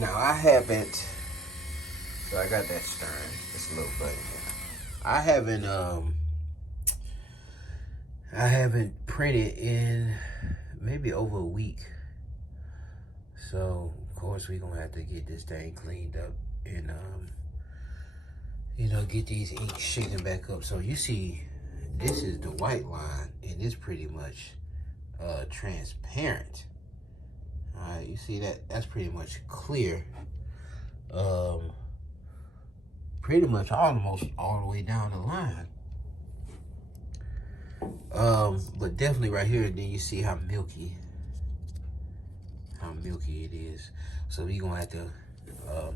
Now I haven't. So I got that stern, this little button here. I haven't printed in maybe over a week. So of course we gonna have to get this thing cleaned up and get these inks shaken back up. So you see, this is the white line, and it's pretty much transparent. All right, you see that? That's pretty much clear. Pretty much almost all the way down the line. But definitely right here, then you see how milky it is. So we gonna have to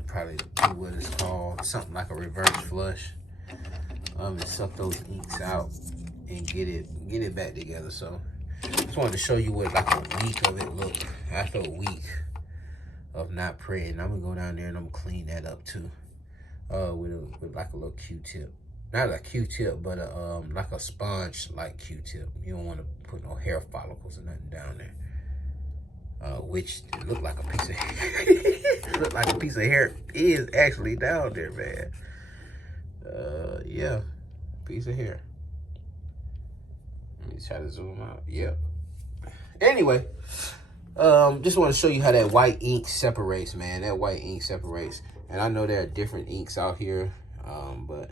probably do what is called something like a reverse flush, and suck those inks out and get it back together. So just wanted to show you what like a week of it looked after a week of not printing. I'm gonna go down there and I'm gonna clean that up too, with like a little Q-tip. Not a Q-tip, but like a sponge like Q-tip. You don't want to put no hair follicles or nothing down there. Which looked like a piece of hair. Looked like a piece of hair is actually down there, man. Yeah, piece of hair. Let me try to zoom out. Yep. Anyway, just want to show you how that white ink separates, man. That white ink separates. And I know there are different inks out here, but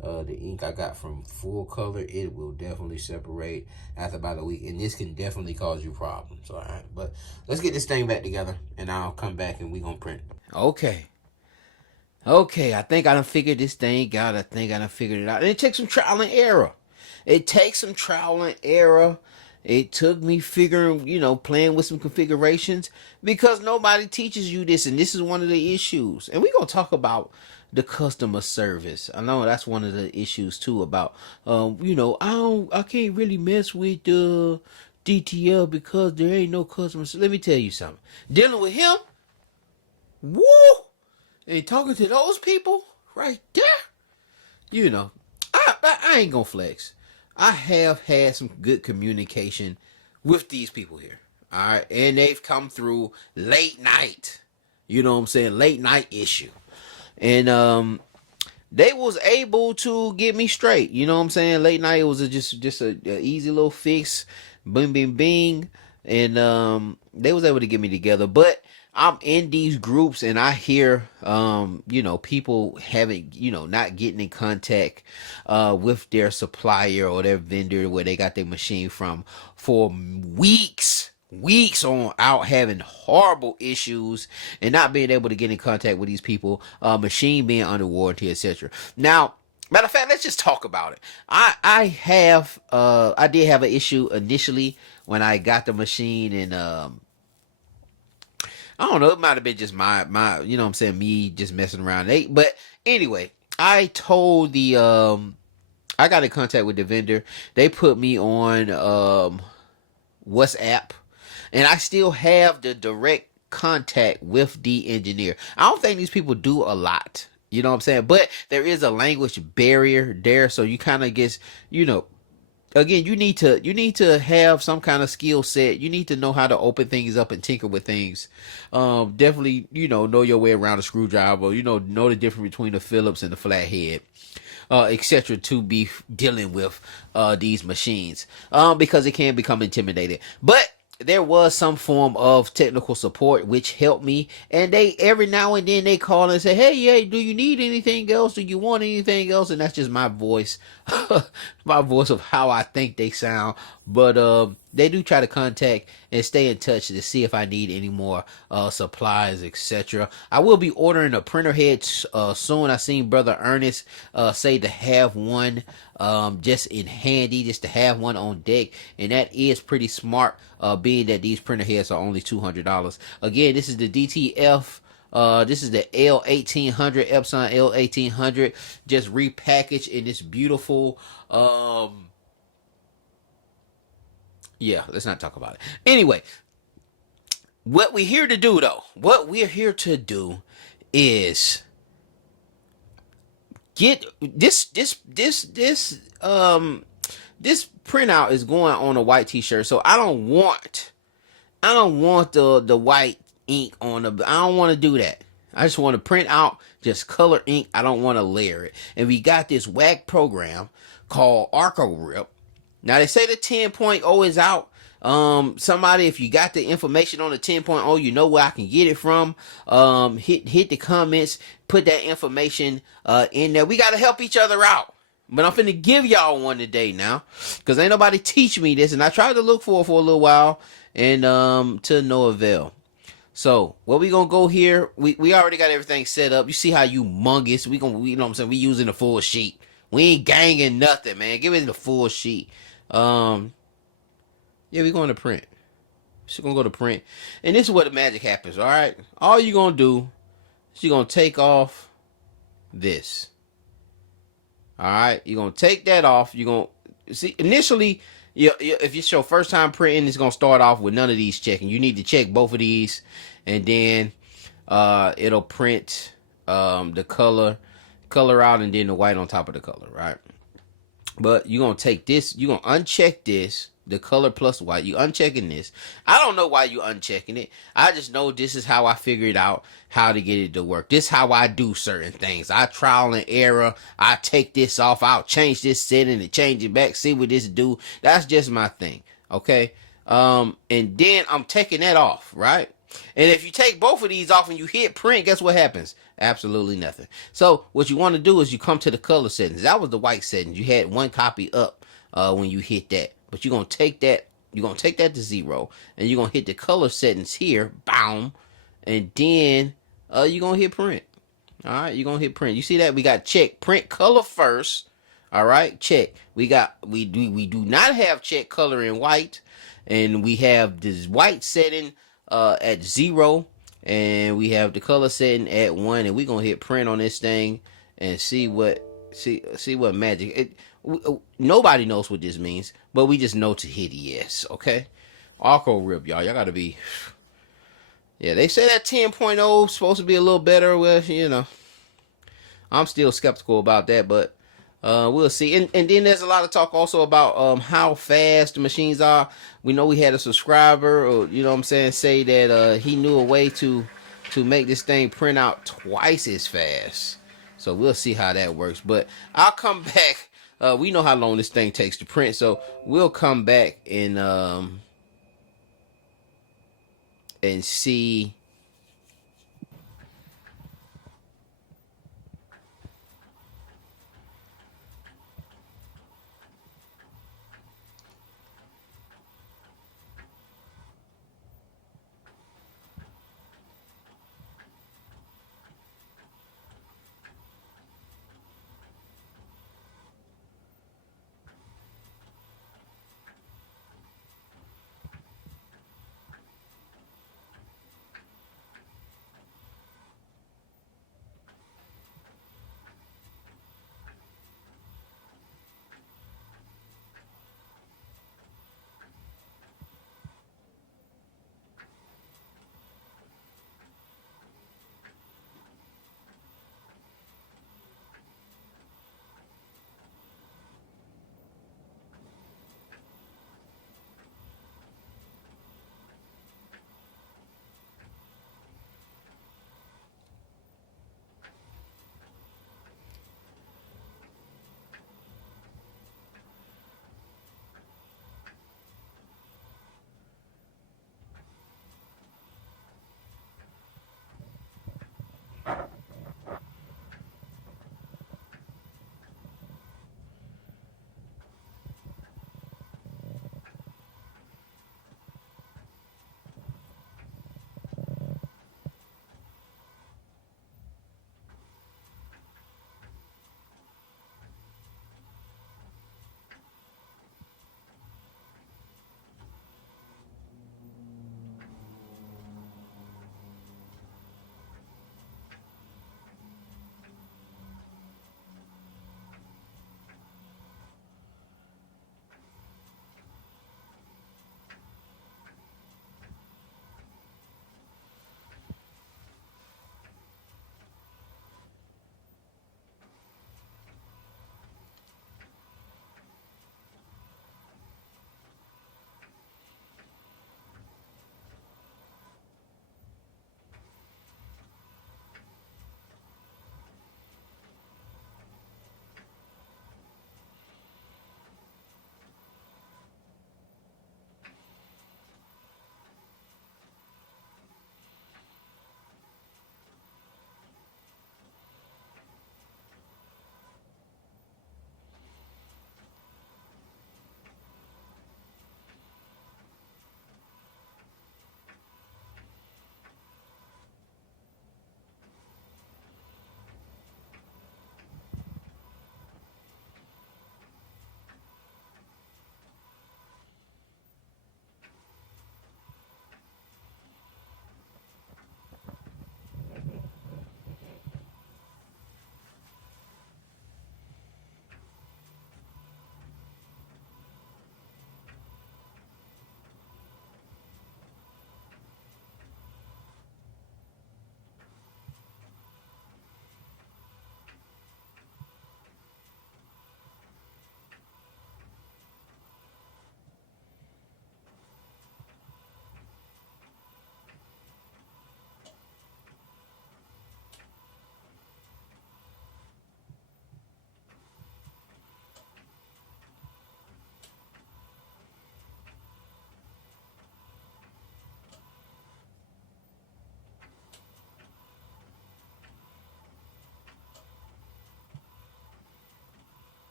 the ink I got from Full Color, it will definitely separate after about a week. And this can definitely cause you problems, all right? But let's get this thing back together, and I'll come back and we're going to print. Okay, I think I done figured this thing out. I think I done figured it out. And it takes some trial and error. It took me figuring, playing with some configurations, because nobody teaches you this. And this is one of the issues. And we're going to talk about the customer service. I know that's one of the issues too about, I can't really mess with DTF because there ain't no customer service. Let me tell you something. Dealing with him, woo, and talking to those people right there, I ain't gonna flex. I have had some good communication with these people here. All right. And they've come through late night. You know what I'm saying? Late night issue. And they was able to get me straight. You know what I'm saying? Late night, it was just a easy little fix. Bing, bing, bing. And they was able to get me together. But I'm in these groups and I hear, people having, not getting in contact with their supplier or their vendor where they got their machine from for weeks on out, having horrible issues and not being able to get in contact with these people, machine being under warranty, etc. Now, matter of fact, let's just talk about it. I did have an issue initially when I got the machine, and I don't know, it might have been just my me just messing around. But anyway, I got in contact with the vendor. They put me on WhatsApp, and I still have the direct contact with the engineer. I don't think these people do a lot. You know what I'm saying? But there is a language barrier there, so you kind of guess, again, you need to have some kind of skill set. You need to know how to open things up and tinker with things. Definitely, know your way around a screwdriver. Know the difference between the Phillips and the flathead, etc. to be dealing with these machines, because it can become intimidating. But there was some form of technical support which helped me, and they every now and then they call and say, hey, do you need anything else, do you want anything else? And that's just my voice my voice of how I think they sound. But they do try to contact and stay in touch to see if I need any more supplies, etc. I will be ordering a printer head soon. I seen Brother Ernest say to have one just in handy, just to have one on deck, and that is pretty smart, being that these printer heads are only $200. Again, this is the DTF. This is the L1800, Epson L1800, just repackaged in this beautiful, yeah, let's not talk about it. Anyway, what we're here to do is get this printout is going on a white t-shirt, so I don't want the white ink on the. I don't want to do that. I just want to print out just color ink. I don't want to layer it. And we got this whack program called ArcoRip. Now they say the 10.0 is out. Somebody, if you got the information on the 10.0, you know where I can get it from. Hit the comments, put that information in there. We gotta help each other out. But I'm finna give y'all one today now, cause ain't nobody teach me this, and I tried to look for it for a little while, and to no avail. So what we gonna go here? We already got everything set up. You see how humongous you know what I'm saying? We using the full sheet. We ain't ganging nothing, man. Give it the full sheet. Yeah, we going to print. She's gonna go to print, and this is where the magic happens. All right, all you gonna do is you gonna take off this. All right, you're gonna take that off. You're gonna see initially. If it's your first time printing, it's gonna start off with none of these checking. You need to check both of these, and then it'll print the color out, and then the white on top of the color, right? But you're gonna take this, you're gonna uncheck this, the color plus white. You unchecking this. I don't know why you unchecking it. I just know this is how I figured out how to get it to work. This is how I do certain things. I trial and error. I take this off. I'll change this setting and change it back. See what this do. That's just my thing. Okay. And then I'm taking that off, right? And if you take both of these off and you hit print, guess what happens? Absolutely nothing. So what you want to do is you come to the color settings. That was the white settings. You had one copy up when you hit that. But you're going to take that. You're going to take that to 0. And you're going to hit the color settings here. Boom. And then you're going to hit print. All right. You're going to hit print. You see that? We got check print color first. All right. Check. We do not have check color in white. And we have this white setting at 0, and we have the color setting at 1, and we're gonna hit print on this thing and see what magic. Nobody knows what this means, but we just know to hit yes. Okay, ArcoRip, y'all gotta be. Yeah, they say that 10.0 is supposed to be a little better. Well, I'm still skeptical about that, but we'll see. And then there's a lot of talk also about how fast the machines are. We know we had a subscriber, or you know what I'm saying, say that he knew a way to make this thing print out twice as fast. So we'll see how that works. But I'll come back. We know how long this thing takes to print, so we'll come back and see.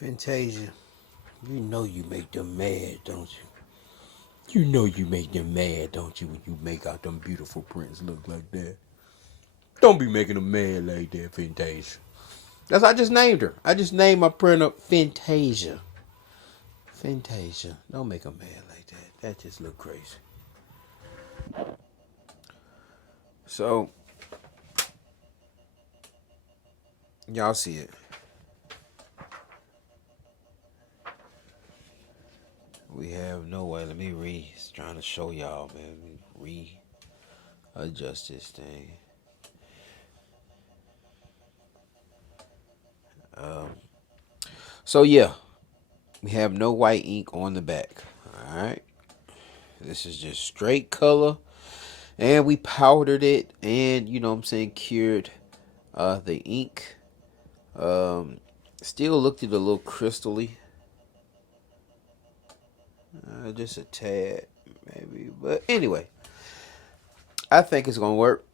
Fantasia, you know you make them mad, don't you? You know you make them mad, don't you, when you make out them beautiful prints look like that? Don't be making them mad like that, Fantasia. That's I just named her. I just named my printer Fantasia. Fantasia. Don't make them mad like that. That just look crazy. So, y'all see it. We have no way. Let me trying to show y'all, man. Let me readjust this thing. So yeah, we have no white ink on the back. All right, this is just straight color, and we powdered it, and you know what I'm saying, cured the ink. Still looked it a little crystally, just a tad maybe, but anyway, I think it's gonna work.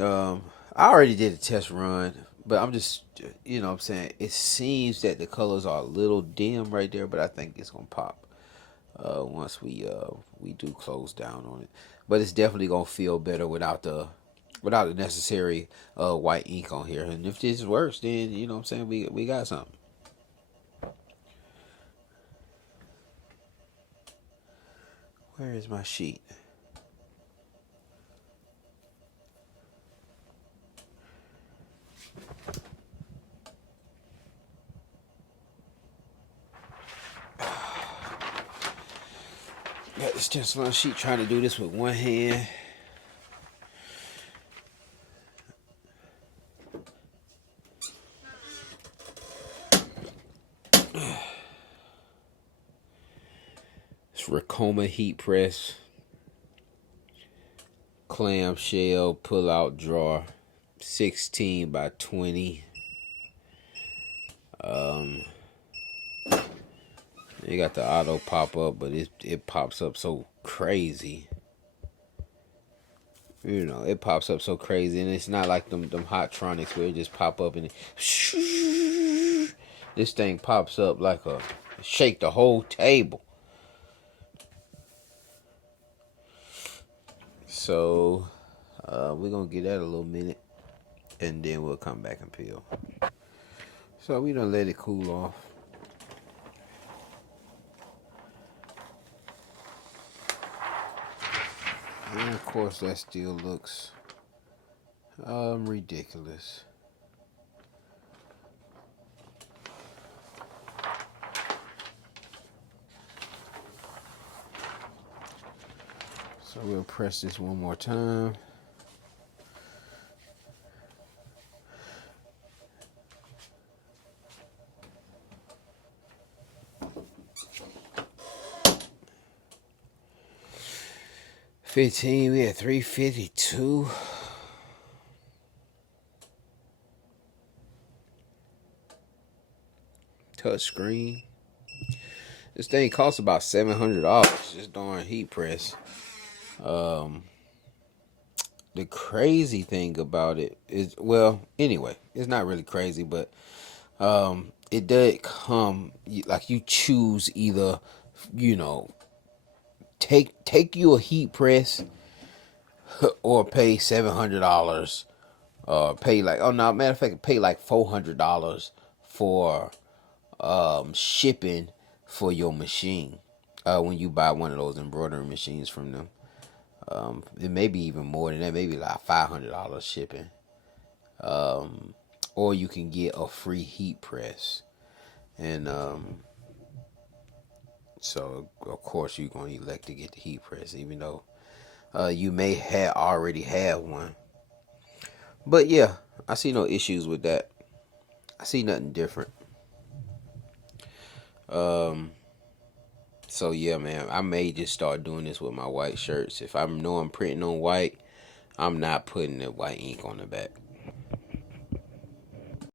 I already did a test run, but I'm just, you know what I'm saying, it seems that the colors are a little dim right there, but I think it's gonna pop once we do close down on it. But it's definitely gonna feel better without the necessary white ink on here. And if this works, then you know what I'm saying, we got something. Where is my sheet? Got this stencil on sheet, trying to do this with one hand. It's Racoma heat press, clamshell pull out drawer, 16 by 20. You got the auto pop up, but it pops up so crazy. You know, it pops up so crazy, and it's not like them Hottronics where it just pop up and this thing pops up like a shake the whole table. So we're gonna give that a little minute, and then we'll come back and peel. So we done let it cool off. And of course that still looks ridiculous. So we'll press this one more time. We had 352. Touch screen. This thing costs about $700. This darn heat press. The crazy thing about it is, well, anyway, it's not really crazy, but it did come like you choose either, you know, take you a heat press or pay $700, pay like, oh no, matter of fact, pay like $400 for shipping for your machine when you buy one of those embroidery machines from them. It may be even more than that, maybe like $500 shipping. Or you can get a free heat press, and so of course you're gonna elect to get the heat press, even though you may have already have one. But yeah, I see no issues with that. I see nothing different. So yeah, man, I may just start doing this with my white shirts. If I know I'm printing on white, I'm not putting the white ink on the back.